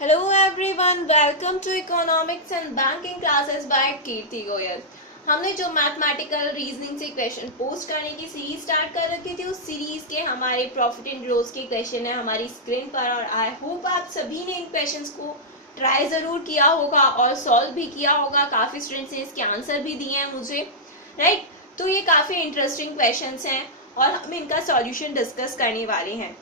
Hello everyone, welcome to Economics and Banking classes by कीर्ति गोयल। हमने जो mathematical reasoning से question post करने की सीरीज स्टार्ट कर रखी थी, उस सीरीज के हमारे प्रॉफिट एंड लॉस के क्वेश्चन है हमारी स्क्रीन पर, और आई होप आप सभी ने इन क्वेश्चंस को ट्राई जरूर किया होगा और सॉल्व भी किया होगा। काफी स्टूडेंट्स ने इसके आंसर भी दिए हैं मुझे, राइट। तो ये काफी इंटरेस्टिंग क्वेश्चंस हैं और हम इनका सॉल्यूशन डिस्कस करने वाले हैं।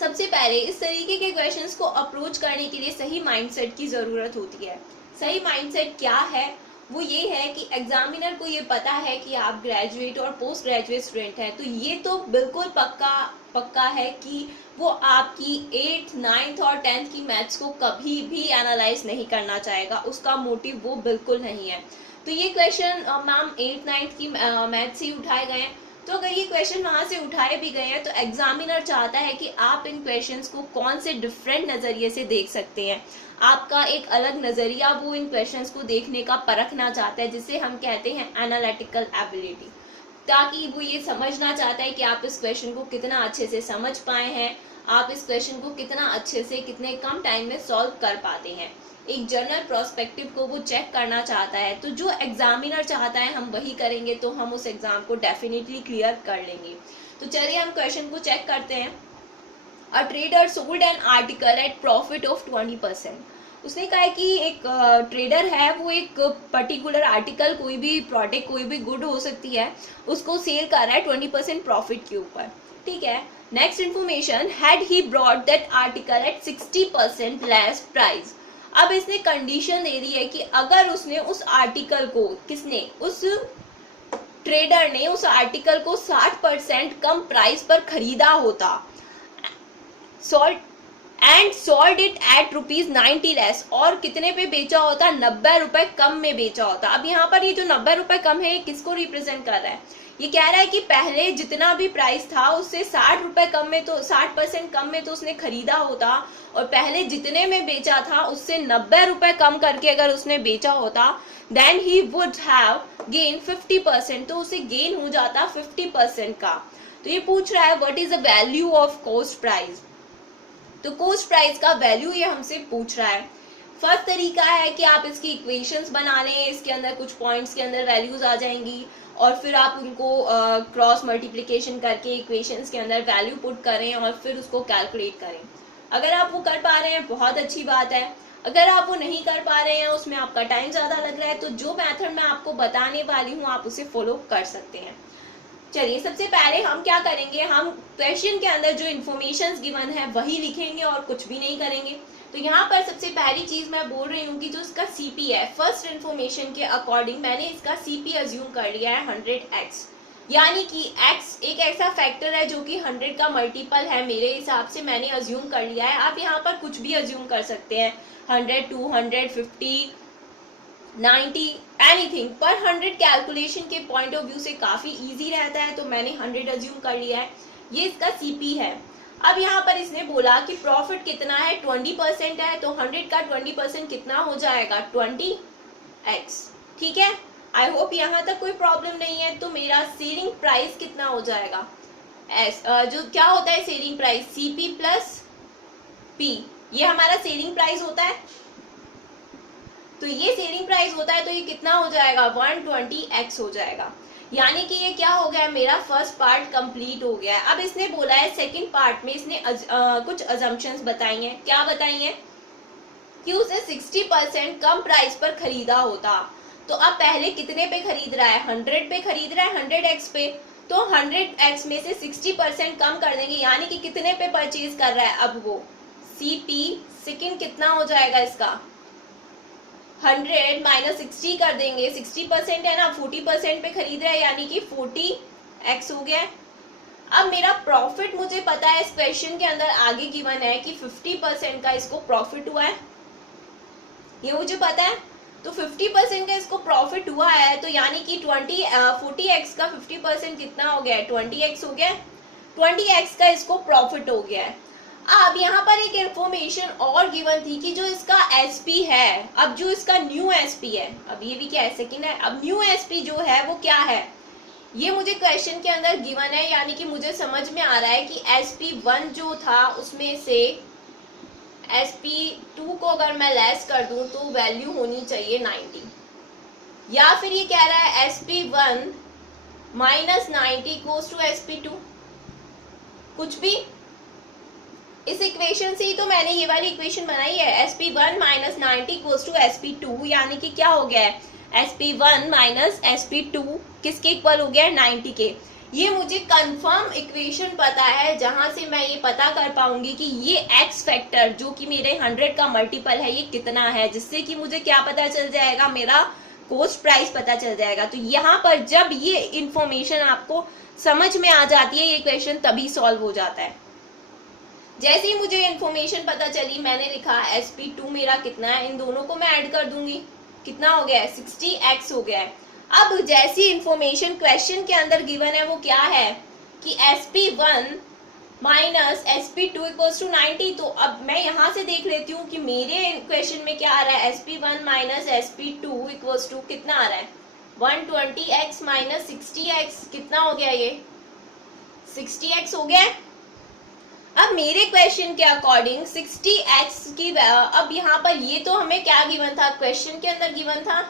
सबसे पहले इस तरीके के क्वेश्चंस को अप्रोच करने के लिए सही माइंडसेट की जरूरत होती है। सही माइंडसेट क्या है? वो ये है कि एग्जामिनर को ये पता है कि आप ग्रेजुएट और पोस्ट ग्रेजुएट स्टूडेंट हैं, तो ये तो बिल्कुल पक्का है कि वो आपकी 8th 9th और 10th की मैथ्स को कभी भी एनालाइज नहीं करना चाहेगा। उसका मोटिव वो बिल्कुल नहीं है। तो ये क्वेश्चन मैम 8th 9th की मैथ्स से उठाए गए हैं। तो अगर ये क्वेश्चन वहां से उठाए भी गए हैं तो एग्जामिनर चाहता है कि आप इन क्वेश्चंस को कौन से डिफरेंट नजरिए से देख सकते हैं। आपका एक अलग नजरिया वो इन क्वेश्चंस को देखने का परखना चाहता है, जिसे हम कहते हैं एनालिटिकल एबिलिटी। ताकि वो ये समझना चाहता है कि आप इस क्वेश्चन को कितना अच्छे से समझ पाए हैं, आप इस क्वेश्चन को कितना अच्छे से कितने कम टाइम में सॉल्व कर पाते हैं। एक जनरल प्रोस्पेक्टिव को वो चेक करना चाहता है। तो जो एग्जामिनर चाहता है हम वही करेंगे, तो हम उस एग्जाम को डेफिनेटली क्लियर कर लेंगे। तो चलिए हम क्वेश्चन को चेक करते हैं। A trader sold an article at profit of 20%। उसने कहा है कि एक ट्रेडर है, वो एक पर्टिकुलर आर्टिकल, कोई भी प्रोडक्ट, कोई भी गुड हो सकती है, उसको सेल कर रहा है 20% प्रॉफिट के ऊपर। ठीक है। Next information, had he brought that article at 60% less price. अब इसने कंडीशन दे दी है कि अगर उसने उस आर्टिकल को, किसने, उस ट्रेडर ने उस आर्टिकल को 60% कम प्राइस पर खरीदा होता, सोल्ड इट एट ₹90 लेस, और कितने पे बेचा होता, 90 रुपए कम में बेचा होता। अब यहाँ पर ये जो 90 रुपए कम है, ये किसको रिप्रेजेंट कर रहा है? ये कह रहा है कि पहले जितना भी प्राइस था उससे 60 रुपए कम में, तो 60% कम में तो उसने खरीदा होता, और पहले जितने में बेचा था उससे 90 रुपए कम करके अगर उसने बेचा होता, then he would have gain 50%, तो उसे गेन हो जाता 50% का। तो ये पूछ रहा है what is the value of cost price. तो कॉस्ट प्राइस का वैल्यू ये हमसे पूछ रहा है। फर्स्ट तरीका है कि आप इसकी इक्वेशंस बना लें, इसके अंदर कुछ पॉइंट्स के अंदर वैल्यूज आ जाएंगी, और फिर आप उनको क्रॉस मल्टीप्लिकेशन करके इक्वेशंस के अंदर वैल्यू पुट करें और फिर उसको कैलकुलेट करें। अगर आप वो कर पा रहे हैं बहुत अच्छी बात है। अगर आप वो नहीं कर पा रहे हैं, उसमें आपका टाइम ज़्यादा लग रहा है, तो जो मेथड मैं आपको बताने वाली हूँ आप उसे फॉलो कर सकते हैं। चलिए सबसे पहले हम क्या करेंगे, हम क्वेश्चन के अंदर जो इन्फॉर्मेशन गिवन है वही लिखेंगे और कुछ भी नहीं करेंगे। तो यहाँ पर सबसे पहली चीज मैं बोल रही हूँ कि जो इसका सीपी है, फर्स्ट इन्फॉर्मेशन के अकॉर्डिंग मैंने इसका सीपी अज्यूम कर लिया है 100x, यानी कि x एक ऐसा फैक्टर है जो कि 100 का मल्टीपल है। मेरे हिसाब से मैंने अज्यूम कर लिया है। आप यहाँ पर कुछ भी अज्यूम कर सकते हैं, 100, 200, 50, 90, एनीथिंग, पर 100 कैलकुलेशन के पॉइंट ऑफ व्यू से काफी इजी रहता है, तो मैंने 100 अज्यूम कर लिया है। ये इसका सीपी है। अब यहाँ पर इसने बोला कि प्रॉफिट कितना है, 20% है, तो 100 का 20% कितना हो जाएगा, 20x। ठीक है, आई होप यहाँ तक कोई प्रॉब्लम नहीं है। तो मेरा सेलिंग प्राइस कितना हो जाएगा, जो क्या होता है selling price, CP plus P, ये हमारा सेलिंग प्राइस होता है। तो ये सेलिंग प्राइस होता है, तो ये कितना हो जाएगा, 120x हो जाएगा। यानी कि ये क्या हो गया, मेरा फर्स्ट पार्ट कंप्लीट हो गया है। अब इसने बोला है सेकंड पार्ट में इसने कुछ अजम्पशंस बताई हैं। क्या बताई हैं? कि उसे 60% कम प्राइस पर खरीदा होता। तो अब पहले कितने पे खरीद रहा है, 100 पे खरीद रहा है, 100x पे। तो 100x में से 60% कम कर देंगे, यानी कि कितने पे परचेज कर रहा है अब वो, सीपी सेकंड कितना हो जाएगा इसका, 100 माइनस 60 कर देंगे, 60% है ना, 40% पे खरीद रहा है, यानी कि 40x हो गया। अब मेरा प्रॉफिट मुझे पता है, इस क्वेश्चन के अंदर आगे गिवन है कि 50% का इसको प्रॉफिट हुआ है, ये मुझे पता है। तो 50% का इसको प्रॉफिट हुआ है, तो यानी कि 40x का 50% कितना हो गया है, 20x हो गया। 20x का इसको प्रॉफिट हो गया है। अब यहाँ पर एक इंफॉर्मेशन और गिवन थी कि जो इसका एसपी है, अब जो इसका न्यू एसपी है, अब ये भी क्या है, सेकंड है, अब न्यू एसपी जो है वो क्या है, ये मुझे क्वेश्चन के अंदर गिवन है। यानी कि मुझे समझ में आ रहा है कि SP1 जो था उसमें से SP2 को अगर मैं लेस कर दूं तो वैल्यू होनी चाहिए 90, या फिर ये कह रहा है SP1 minus 90 goes to SP2, कुछ भी। इस इक्वेशन से ही तो मैंने ये वाली इक्वेशन बनाई है, SP1 minus 90 goes to SP2, यानी कि क्या हो गया है, SP1 माइनस SP2 किसके इक्वल हो गया है, 90 के। ये मुझे कंफर्म इक्वेशन पता है जहां से मैं ये पता कर पाऊंगी कि ये एक्स फैक्टर जो कि मेरे 100 का मल्टीपल है ये कितना है, जिससे कि मुझे क्या पता चल जाएगा, मेरा कॉस्ट प्राइस पता चल जाएगा। तो यहाँ पर जब ये इंफॉर्मेशन आपको समझ में आ जाती है, ये क्वेश्चन तभी सॉल्व हो जाता है। जैसे ही मुझे इंफॉर्मेशन पता चली, मैंने लिखा SP2 मेरा कितना है, इन दोनों को मैं ऐड कर दूंगी, कितना हो गया है, 60x हो गया है। अब जैसी इंफॉर्मेशन क्वेश्चन के अंदर गिवन है वो क्या है कि SP1 minus SP2 equals to 90, तो अब मैं यहाँ से देख लेती हूँ कि मेरे क्वेश्चन में क्या आ रहा है, SP1 minus SP2 equals to कितना आ रहा है, 120x माइनस 60x, कितना हो गया, ये 60x हो गया है। अब मेरे क्वेश्चन के अकॉर्डिंग 60x की अब यहाँ पर ये तो हमें क्या गिवन था, क्वेश्चन के अंदर गिवन था,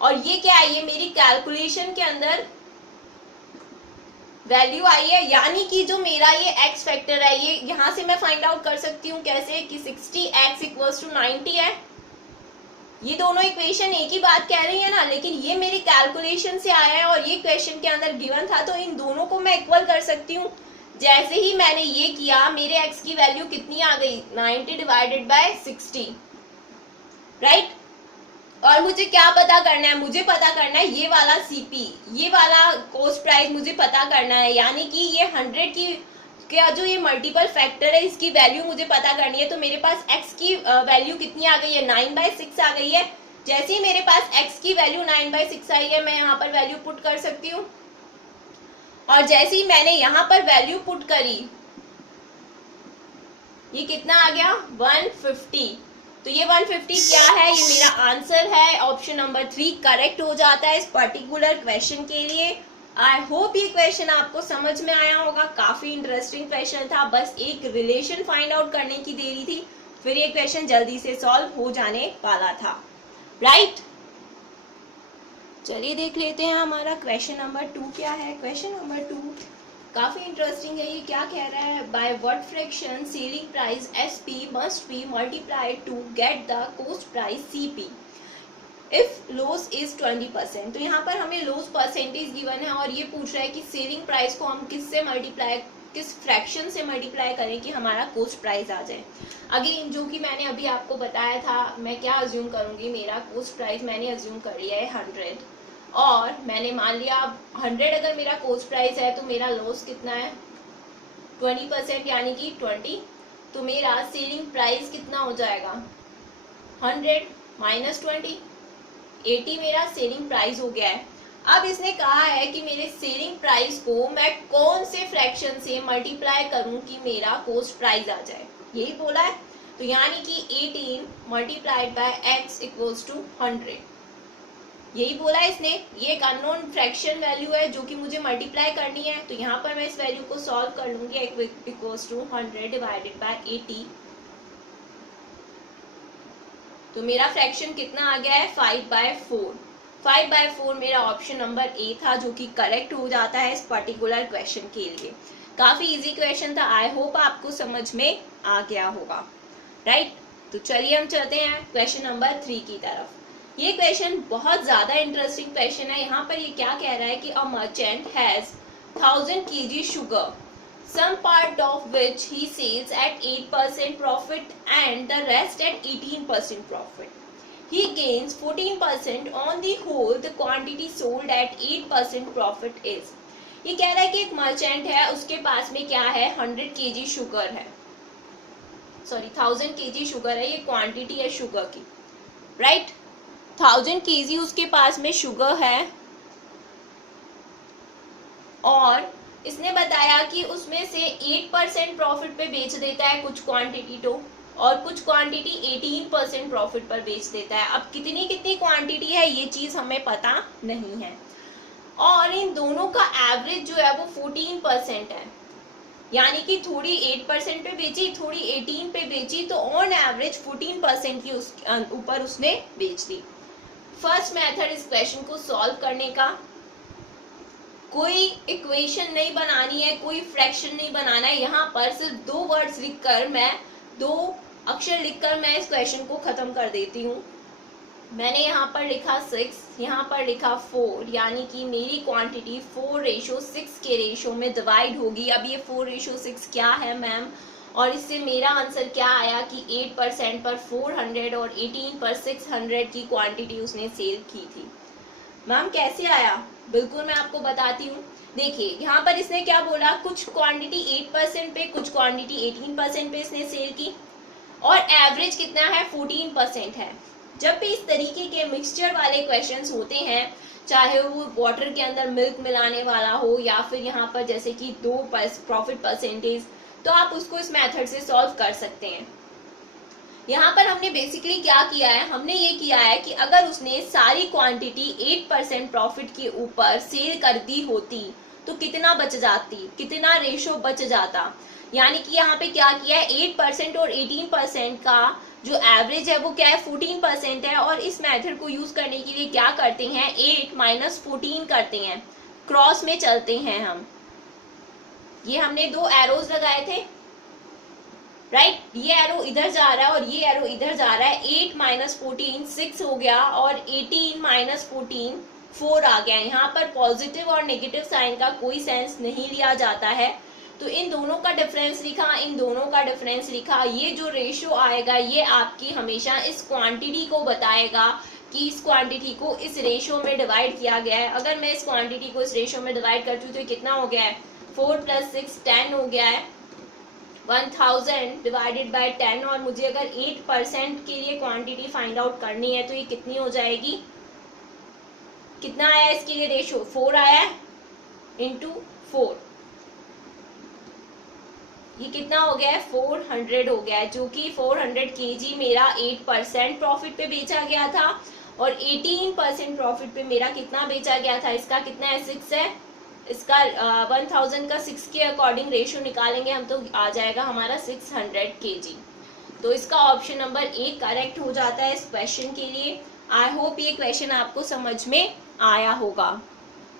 और ये क्या है, ये मेरी कैलकुलेशन के अंदर वैल्यू आई है, यानी कि जो मेरा ये x फैक्टर है ये यहाँ से मैं फाइंड आउट कर सकती हूँ कैसे कि 60x इक्वल्स टू 90 है। ये दोनों इक्वेशन एक ही बात कह रही है ना, लेकिन ये मेरी कैलकुलेशन से आया है और ये क्वेश्चन के अंदर गिवन था, तो इन दोनों को मैं इक्वल कर सकती हूँ। जैसे ही मैंने ये किया, मेरे x की वैल्यू कितनी आ गई, 90 डिवाइडेड बाय 60, राइट। और मुझे क्या पता करना है, मुझे पता करना है ये वाला CP, ये वाला कॉस्ट प्राइस मुझे पता करना है, यानी कि ये 100 की क्या जो ये मल्टीपल फैक्टर है इसकी वैल्यू मुझे पता करनी है। तो मेरे पास x की वैल्यू कितनी आ गई है, 9/6 आ गई है। जैसे ही मेरे पास x की वैल्यू 9/6 आई है, मैं यहाँ पर वैल्यू पुट कर सकती हूँ, और जैसे ही मैंने यहाँ पर वैल्यू पुट करी, ये कितना आ गया, 150। तो ये 150 क्या है, ये मेरा आंसर है, ऑप्शन नंबर 3 करेक्ट हो जाता है इस पर्टिकुलर क्वेश्चन के लिए। आई होप ये क्वेश्चन आपको समझ में आया होगा, काफी इंटरेस्टिंग क्वेश्चन था, बस एक रिलेशन फाइंड आउट करने की देरी थी, फिर ये क्वेश्चन जल्दी से सॉल्व हो जाने वाला था, राइट। चलिए देख लेते हैं हमारा क्वेश्चन नंबर 2 क्या है। क्वेश्चन नंबर 2 काफी इंटरेस्टिंग है। ये क्या कह रहा है, by what fraction selling price SP must be multiplied to get the cost price CP if loss is 20%। तो यहाँ पर हमें लॉस परसेंटेज गिवन है और ये पूछ रहा है कि सेलिंग प्राइस को हम किससे मल्टीप्लाई, किस फ्रैक्शन से मल्टीप्लाई करें कि हमारा कॉस्ट प्राइस आ जाए। अगेन जो कि मैंने अभी आपको बताया था, मैं क्या अज्यूम करूंगी, मेरा कॉस्ट प्राइस मैंने अज्यूम कर लिया है 100, और मैंने मान लिया 100 अगर मेरा कॉस्ट प्राइस है तो मेरा लॉस कितना है, 20% यानी कि 20। तो मेरा सेलिंग प्राइस कितना हो जाएगा, 100 माइनस 20, 80 मेरा सेलिंग प्राइस हो गया है। अब इसने कहा है कि मेरे सेलिंग प्राइस को मैं कौन से फ्रैक्शन से मल्टीप्लाई करूं कि मेरा कॉस्ट प्राइस आ जाए, यही बोला है। तो यानी कि 18 multiplied by x equals to 100, यही बोला है इसने। ये एक अननोन फ्रैक्शन वैल्यू है जो कि मुझे मल्टीप्लाई करनी है, तो यहाँ पर मैं इस वैल्यू को सॉल्व कर लूंगी, इक्वल्स टू 100 डिवाइडेड बाय 80। तो मेरा फ्रैक्शन कितना आ गया है, 5/4। 5/4 मेरा ऑप्शन नंबर A था, जो कि करेक्ट हो जाता है इस पर्टिकुलर क्वेश्चन के लिए। काफी इजी क्वेश्चन था, आई होप आपको समझ में आ गया होगा, राइट। तो चलिए हम चलते हैं क्वेश्चन नंबर 3 की तरफ। ये क्वेश्चन बहुत ज्यादा इंटरेस्टिंग क्वेश्चन है। यहाँ पर ये क्या कह रहा है कि a merchant has 1000 kg sugar, some part of which he sells at 8% profit and the rest at 18% profit. He gains 14% on the whole. The quantity sold at 8% profit is. ये कह रहा है कि एक मर्चेंट है, उसके पास में क्या है, 100 kg शुगर है, सॉरी 1000 kg शुगर है, ये क्वांटिटी है शुगर की, राइट। 1000 kg उसके पास में शुगर है, और इसने बताया कि उसमें से 8% प्रॉफिट पे बेच देता है कुछ क्वांटिटी तो, और कुछ क्वांटिटी 18% प्रॉफिट पर बेच देता है। अब कितनी कितनी क्वांटिटी है ये चीज हमें पता नहीं है, और इन दोनों का एवरेज जो है वो 14% है। यानी कि थोड़ी 8% पे बेची, थोड़ी 18 पे बेची, तो ऑन एवरेज 14% की उस ऊपर उसने बेच दी। फर्स्ट मेथड इस क्वेश्चन को सॉल्व करने का, कोई इक्वेशन नहीं बनानी है, कोई फ्रैक्शन नहीं बनाना है, यहाँ पर सिर्फ दो वर्ड्स लिखकर मैं, दो अक्षर लिखकर मैं इस क्वेश्चन को खत्म कर देती हूँ। मैंने यहाँ पर लिखा 6, यहाँ पर लिखा 4, यानी कि मेरी क्वांटिटी 4:6 के रेशो में डिवाइड होगी। अब ये 4:6 क्या है मैम, और इससे मेरा आंसर क्या आया कि 8% पर 400 और 18 पर 600 की क्वांटिटी उसने सेल की थी। मैम कैसे आया, बिल्कुल मैं आपको बताती हूँ। देखिए यहाँ पर इसने क्या बोला, कुछ क्वांटिटी 8% पे, कुछ क्वांटिटी 18% पे इसने सेल की, और एवरेज कितना है, 14% है। जब भी इस तरीके के मिक्सचर वाले क्वेश्चंस होते हैं, चाहे वो वाटर के अंदर मिल्क मिलाने वाला हो या फिर यहाँ पर जैसे कि 2 प्रॉफिट परसेंटेज, तो आप उसको इस मेथड से सॉल्व कर सकते हैं। यहाँ पर हमने बेसिकली क्या किया है, हमने ये किया है कि अगर उसने सारी क्वांटिटी 8% प्रॉफिट के ऊपर सेल कर दी होती तो कितना बच जाती, कितना रेशो बच जाता। यानी कि यहाँ पे क्या किया है, 8% और 18% का जो एवरेज है वो क्या है, 14% है। और इस मेथड को यूज करने के लिए क्या करते हैं, 8 माइनस 14 करते हैं, क्रॉस में चलते हैं हम। ये हमने दो एरोज लगाए थे, राइट, ये एरो इधर जा रहा है और ये एरो इधर जा रहा है। 8 माइनस 14 6 हो गया, और 18 माइनस 14 4 आ गया। यहाँ पर पॉजिटिव और नेगेटिव साइन का कोई सेंस नहीं लिया जाता है, तो इन दोनों का डिफरेंस लिखा, इन दोनों का डिफरेंस लिखा। ये जो रेशियो आएगा ये आपकी हमेशा इस क्वांटिटी को बताएगा कि इस क्वांटिटी को इस रेशियो में डिवाइड किया गया है। अगर मैं इस क्वांटिटी को इस रेशियो में डिवाइड करती हूँ तो कितना हो गया है, 4 + 6 10 हो गया है, 1000 डिवाइडेड बाय 10। और मुझे अगर 8% के लिए क्वांटिटी फाइंड आउट करनी है तो ये कितनी हो जाएगी, कितना आया इसके लिए रेशो, 4 आया है इंटू 4, ये कितना हो गया है, 400 हो गया है, जो कि 400 kg मेरा 8% प्रॉफिट पे बेचा गया था, और 18% प्रॉफिट पे मेरा कितना बेचा गया था, इसका कितना है, 6 है। इसका 1000 का 6 के अकॉर्डिंग रेशियो निकालेंगे हम तो आ जाएगा हमारा 600 kg। तो इसका ऑप्शन नंबर 1 करेक्ट हो जाता है इस क्वेश्चन के लिए। आई होप ये क्वेश्चन आपको समझ में आया होगा,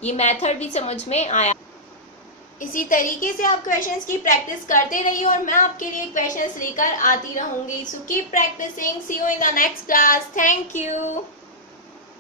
ये मेथड भी समझ में आया। इसी तरीके से आप क्वेश्चंस की प्रैक्टिस करते रहिए और मैं आपके लिए क्वेश्चंस लेकर आती रहूंगी। So keep practising, see you in the next class, thank you.